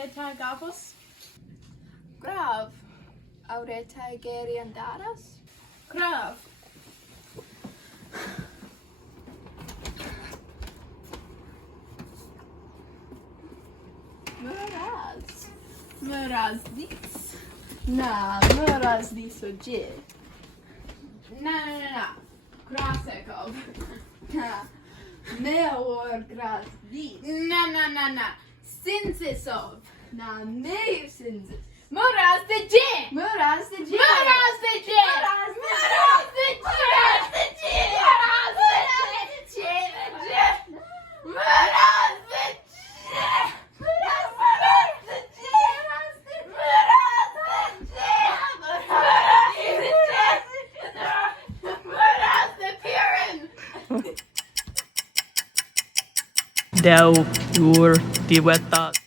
Aureta gavos? Grav. Aureta geriandadas? Grav. Meur Ras. Meur Ras dis. Na, Meur Ras dis och G. Na. Gracias. Meur Ras dis. Na. Sinsisov. Na, Meur Sinses. Meur Ras de G. Meur Ras de G. Meur Ras de G. Meur Ras de G. Meur Ras de G. Meur Ras de G. Meur Ras de G. Deu, ur, diwettat.